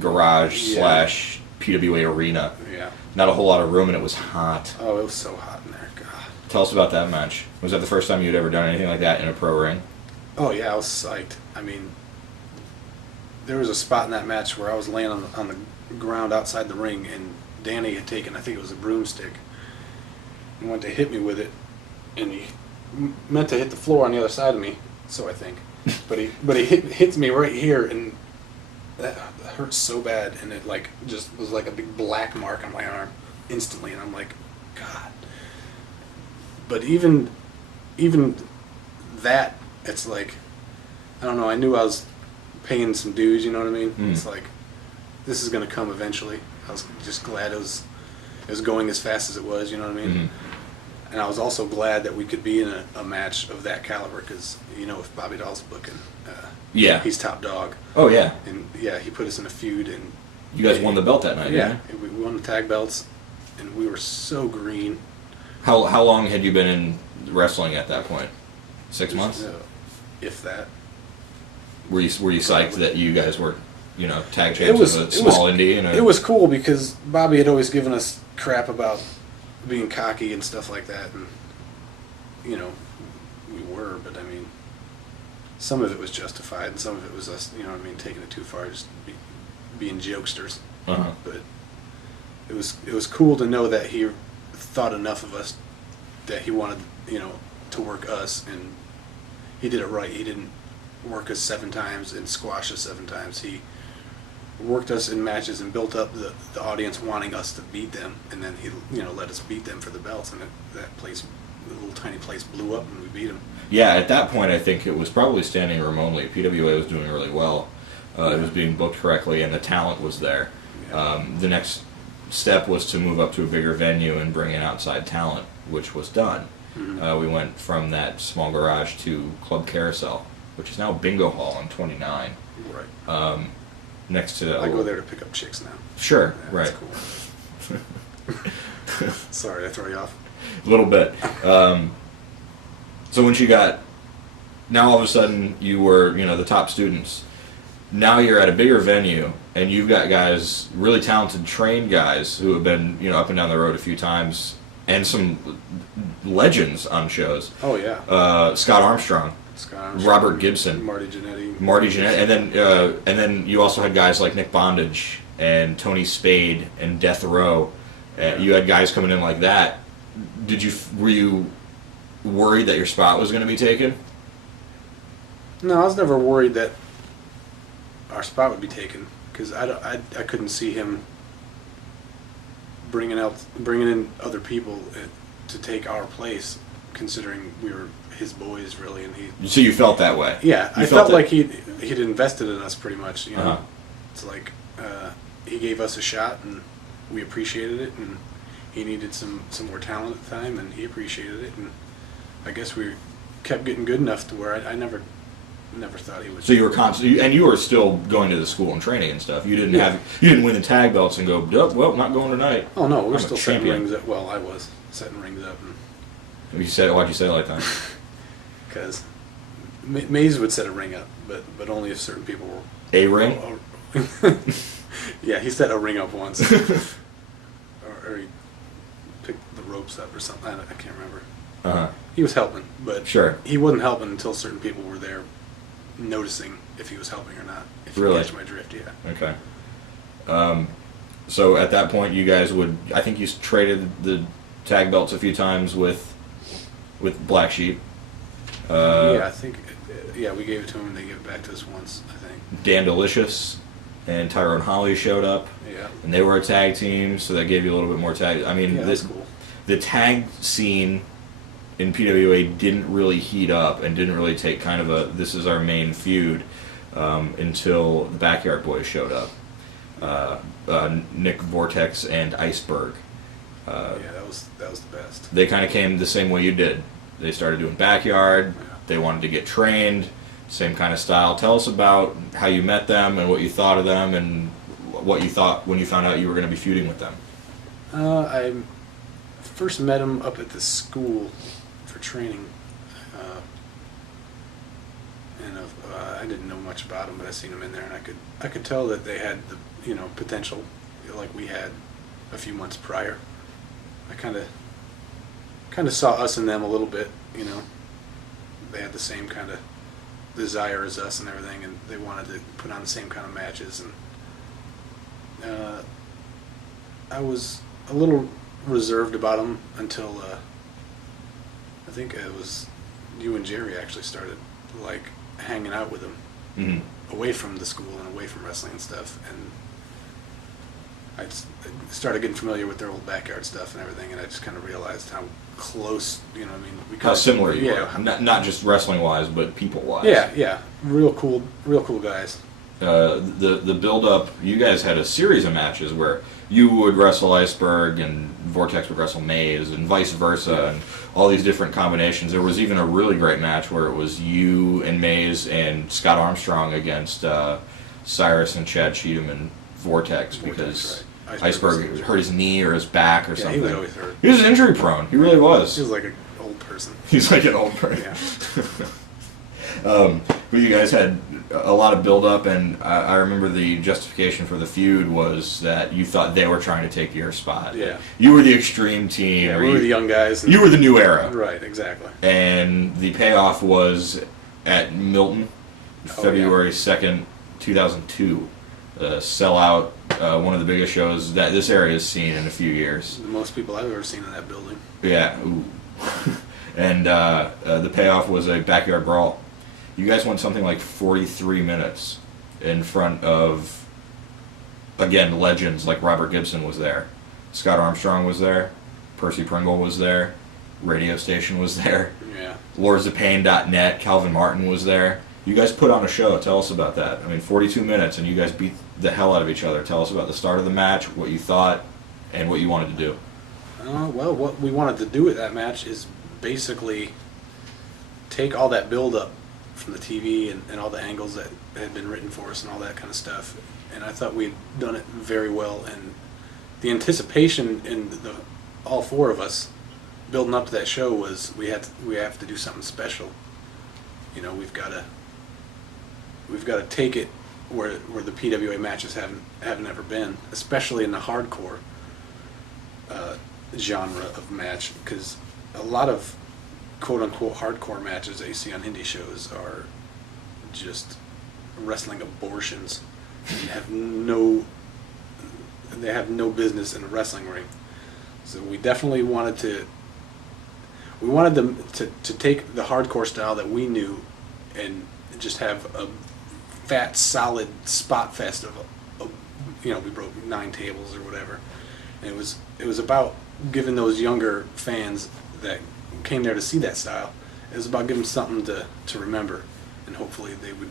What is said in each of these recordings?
garage slash PWA arena. Yeah. Not a whole lot of room, and it was hot. Oh, it was so hot in there. God. Tell us about that match. Was that the first time you'd ever done anything like that in a pro ring? Oh yeah, I was psyched. I mean, there was a spot in that match where I was laying on the ground outside the ring, and Danny had taken, I think it was a broomstick, and went to hit me with it, and he meant to hit the floor on the other side of me. So I think, but he hits me right here, and that hurts so bad, and it like just was like a big black mark on my arm instantly, and I'm like, God. But even that, it's like, I don't know. I knew I was paying some dues. You know what I mean? It's like, this is gonna come eventually. I was just glad it was going as fast as it was. You know what I mean? And I was also glad that we could be in a match of that caliber, because if Bobby Doll's booking, he's top dog. Oh yeah. And yeah, he put us in a feud, and you guys won the belt that night. Yeah, we won the tag belts, and we were so green. How long had you been in wrestling at that point? 6 months? If that. Were you psyched that you guys were, tag champs of a small indie? It was cool because Bobby had always given us crap about being cocky and stuff like that, and we were, but I mean, some of it was justified, and some of it was us, taking it too far, just being jokesters. But it was cool to know that he thought enough of us that he wanted, to work us, and he did it right. He didn't work us 7 times and squash us 7 times. He worked us in matches and built up the audience wanting us to beat them, and then he let us beat them for the belts, and that place, the little tiny place, blew up and we beat them. Yeah, at that point I think it was probably standing room only. PWA was doing really well. It was being booked correctly, and the talent was there. Yeah. The next step was to move up to a bigger venue and bring in outside talent, which was done. We went from that small garage to Club Carousel, which is now Bingo Hall on 29. Right. Next to I go there to pick up chicks now. Sure, Yeah, right. That's cool. Sorry, I throw you off. A little bit. So once you got, now all of a sudden you were, the top students. Now you're at a bigger venue, and you've got guys, really talented, trained guys who have been, up and down the road a few times, and some legends on shows. Oh yeah. Scott Armstrong, Robert Gibson, Marty Jannetty, and then you also had guys like Nick Bondage and Tony Spade and Death Row. You had guys coming in like that. Were you worried that your spot was going to be taken? No, I was never worried that our spot would be taken, because I couldn't see him bringing in other people to take our place, considering we were his boys, really, and he. So you felt that way? Yeah, I felt like he'd invested in us pretty much. It's like he gave us a shot, and we appreciated it, and he needed some more talent at the time, and he appreciated it, and I guess we kept getting good enough to where I never thought he would. So you were constantly, and you were still going to the school and training and stuff. You didn't win the tag belts and go, oh, well, not going tonight. Oh no, we're still setting rings up. Well, I was setting rings up. Why'd you say it like that? Because Maze would set a ring up, but only if certain people were. A ring? Yeah, he set a ring up once. or he picked the ropes up or something. I can't remember. He was helping, but sure, he wasn't helping until certain people were there noticing if he was helping or not. If you catch my drift, yeah. Okay. So at that point, you guys I think you traded the tag belts a few times with Black Sheep. Yeah, I think, we gave it to him and they gave it back to us once, I think. Dan Delicious and Tyrone Holly showed up. Yeah. And they were a tag team, so that gave you a little bit more tag. I mean, that's cool. The tag scene in PWA didn't really heat up and didn't really take kind of this is our main feud until the Backyard Boys showed up. Nick Vortex and Iceberg. That was the best. They kind of came the same way you did. They started doing Backyard. Yeah. They wanted to get trained. Same kind of style. Tell us about how you met them and what you thought of them and what you thought when you found out you were going to be feuding with them. I first met them up at the school for training in a I didn't know much about them, but I seen them in there, and I could tell that they had the potential, like we had a few months prior. I kind of saw us in them a little bit. They had the same kind of desire as us and everything, and they wanted to put on the same kind of matches. And I was a little reserved about them until I think it was you and Jerry actually started like hanging out with them, away from the school and away from wrestling and stuff, and I started getting familiar with their old backyard stuff and everything, and I just kind of realized how close, how similar you were. Not just wrestling wise, but people wise. Yeah, real cool guys. The build up, you guys had a series of matches where you would wrestle Iceberg and Vortex would wrestle Maze and vice versa, and all these different combinations. There was even a really great match where it was you and Maze and Scott Armstrong against Cyrus and Chad Cheatham and Vortex, because right. Iceberg hurt his knee or his back or something. He was always hurt. He was injury prone. He really was. He was like an old person. He's like an old person. Yeah. But you guys had a lot of build up, and I remember the justification for the feud was that you thought they were trying to take your spot. Yeah. You were the extreme team. Yeah, we were the young guys. You were the new era. Right, exactly. And the payoff was at Milton, February 2nd, 2002. Sellout, one of the biggest shows that this area has seen in a few years. The most people I've ever seen in that building. Yeah. Ooh. And the payoff was a backyard brawl. You guys went something like 43 minutes in front of, again, legends like Robert Gibson was there. Scott Armstrong was there. Percy Pringle was there. Radio Station was there. Yeah. LordsOfPain.net, Calvin Martin was there. You guys put on a show. Tell us about that. I mean, 42 minutes, and you guys beat the hell out of each other. Tell us about the start of the match, what you thought, and what you wanted to do. Well, what we wanted to do with that match is basically take all that build-up from the TV and all the angles that had been written for us and all that kind of stuff. And I thought we'd done it very well. And the anticipation in all four of us building up to that show was we have to do something special. We've got to take it where the PWA matches haven't ever been, especially in the hardcore genre of match, because a lot of quote-unquote hardcore matches that you see on indie shows are just wrestling abortions and they have no business in a wrestling ring. So we definitely wanted them to take the hardcore style that we knew and just have a fat, solid spot fest of we broke 9 tables or whatever. And it was about giving those younger fans that came there to see that style, it was about giving them something to remember, and hopefully they would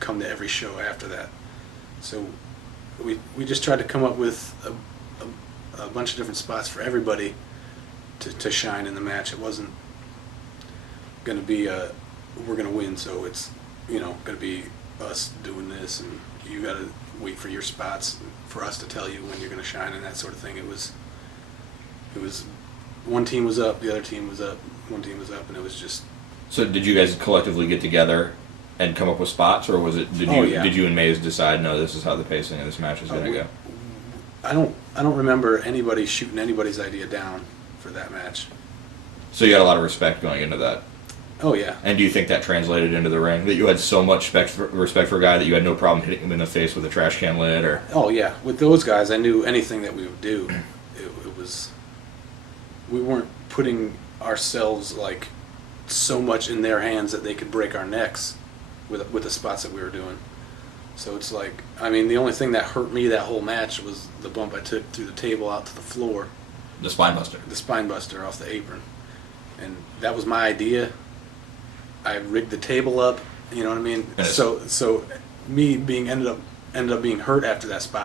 come to every show after that. So we just tried to come up with a bunch of different spots for everybody to shine in the match. It wasn't going to be we're going to win, so it's going to be us doing this, and you got to wait for your spots for us to tell you when you're going to shine and that sort of thing. It was one team was up, the other team was up, one team was up, and it was just. So did you guys collectively get together and come up with spots, or was it did you and Maze decide, no, this is how the pacing of this match is going to go? I don't remember anybody shooting anybody's idea down for that match. So you had a lot of respect going into that. Oh yeah. And do you think that translated into the ring? That you had so much respect for a guy that you had no problem hitting him in the face with a trash can lid, or? Oh yeah, with those guys, I knew anything that we would do. It was. We weren't putting ourselves like so much in their hands that they could break our necks with the spots that we were doing. So it's like, I mean, the only thing that hurt me that whole match was the bump I took through the table out to the floor. The spine buster. The spine buster off the apron, and that was my idea. I rigged the table up, you know what I mean. So me ended up being hurt after that spot.